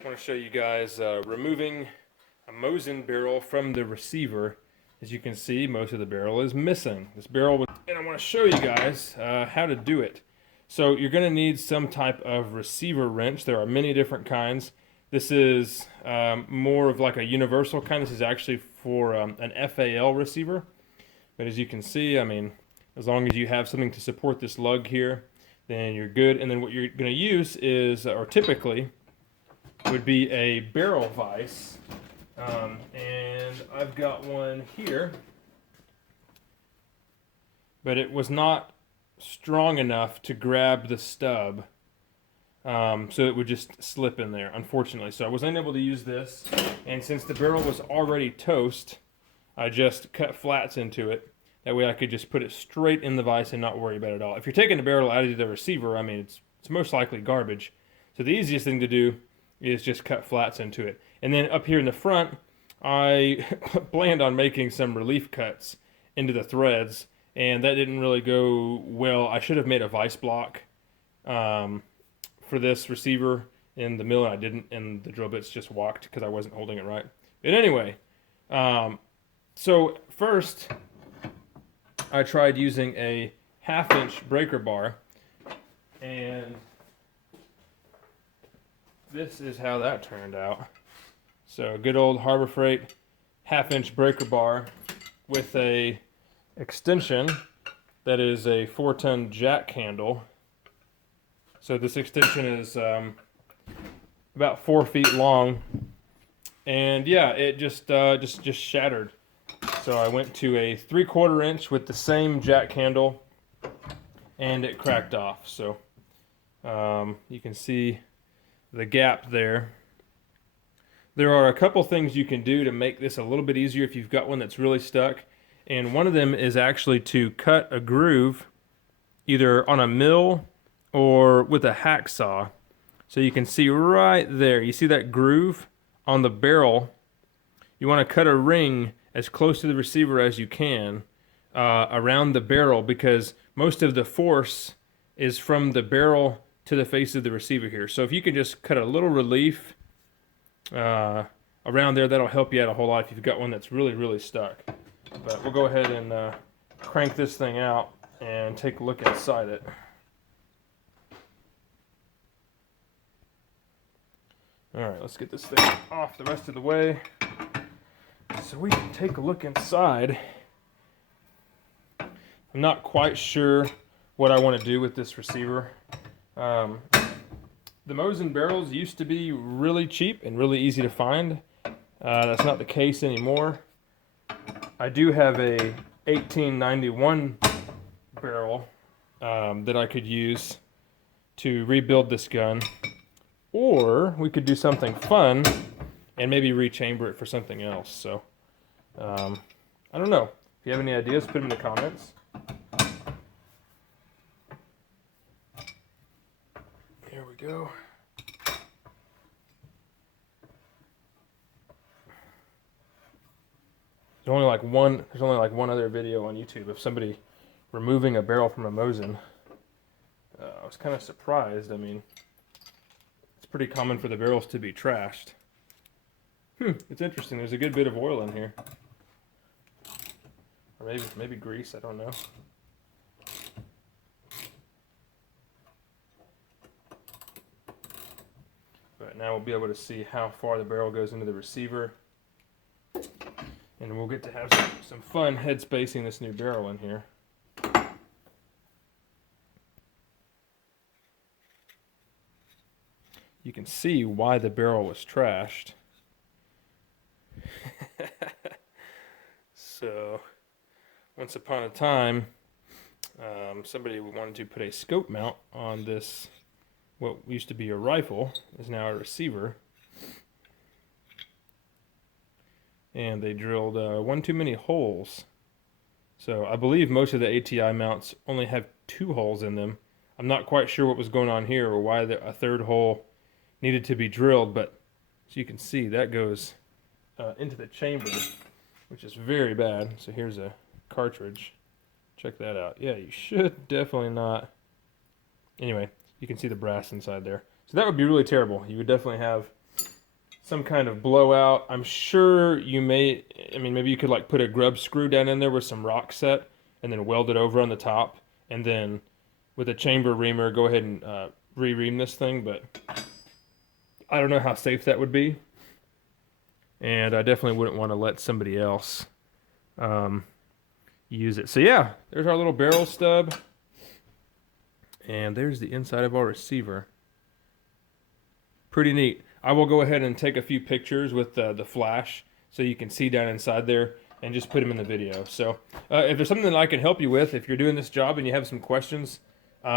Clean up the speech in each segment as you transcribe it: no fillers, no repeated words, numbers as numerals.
I want to show you guys removing a Mosin barrel from the receiver. As you can see, most of the barrel is missing. This barrel was, and I want to show you guys how to do it. So you're going to need some type of receiver wrench. There are many different kinds. This is more of like a universal kind. This is actually for an FAL receiver. But as you can see, I mean, as long as you have something to support this lug here, then you're good. And then what you're going to use is, or typically, would be a barrel vise. And I've got one here, but it was not strong enough to grab the stub, so it would just slip in there, unfortunately. So I wasn't able to use this, and since the barrel was already toast, I just cut flats into it. That way I could just put it straight in the vise and not worry about it at all. If you're taking the barrel out of the receiver, I mean, it's most likely garbage. So the easiest thing to do is just cut flats into it. And then up here in the front, I planned on making some relief cuts into the threads, and that didn't really go well. I should have made a vise block for this receiver in the mill, and I didn't, and the drill bits just walked because I wasn't holding it right. But anyway, so first I tried using a 1/2-inch breaker bar, and this is how that turned out. So good old Harbor Freight 1/2-inch breaker bar with a extension that is a 4-ton jack handle. So this extension is about 4 feet long, and yeah, it just shattered. So I went to a 3/4 inch with the same jack handle, and it cracked off. So you can see the gap there. There are a couple things you can do to make this a little bit easier if you've got one that's really stuck, and one of them is actually to cut a groove either on a mill or with a hacksaw. So you can see right there, you see that groove on the barrel? You want to cut a ring as close to the receiver as you can around the barrel, because most of the force is from the barrel to the face of the receiver here. So if you can just cut a little relief around there, that'll help you out a whole lot if you've got one that's really stuck. But we'll go ahead and crank this thing out and take a look inside it. Alright, let's get this thing off the rest of the way so we can take a look inside. I'm not quite sure what I want to do with this receiver. The Mosin barrels used to be really cheap and really easy to find. That's not the case anymore. I do have a 1891 barrel that I could use to rebuild this gun. Or we could do something fun and maybe rechamber it for something else. So, I don't know. If you have any ideas, put them in the comments. Here we go. There's only like one other video on YouTube of somebody removing a barrel from a Mosin. I was kind of surprised. I mean, it's pretty common for the barrels to be trashed. It's interesting. There's a good bit of oil in here, or maybe grease. I don't know. But now we'll be able to see how far the barrel goes into the receiver, and we'll get to have some fun head spacing this new barrel in here. You can see why the barrel was trashed. So, once upon a time, somebody wanted to put a scope mount on this, what used to be a rifle, is now a receiver. And they drilled one too many holes. So I believe most of the ATI mounts only have 2 holes in them. I'm not quite sure what was going on here or why a 3rd hole needed to be drilled, but as you can see, that goes into the chamber, which is very bad. So here's a cartridge. Check that out. Yeah, you should definitely not. Anyway, you can see the brass inside there. So that would be really terrible. You would definitely have some kind of blowout. I'm sure you may, I mean, maybe you could like put a grub screw down in there with some rock set and then weld it over on the top. And then with a chamber reamer, go ahead and re-ream this thing. But I don't know how safe that would be. And I definitely wouldn't want to let somebody else use it. So yeah, there's our little barrel stub. And there's the inside of our receiver. Pretty neat. I will go ahead and take a few pictures with the flash so you can see down inside there and just put them in the video. So if there's something that I can help you with, if you're doing this job and you have some questions, put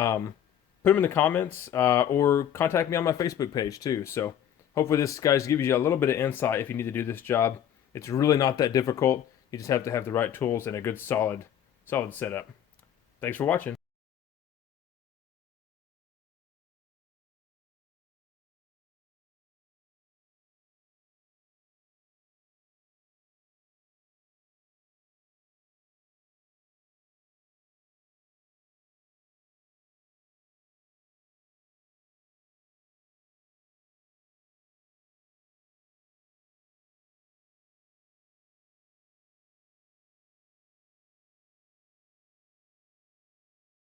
them in the comments or contact me on my Facebook page too. So hopefully this, guys, gives you a little bit of insight if you need to do this job. It's really not that difficult. You just have to have the right tools and a good solid setup. Thanks for watching.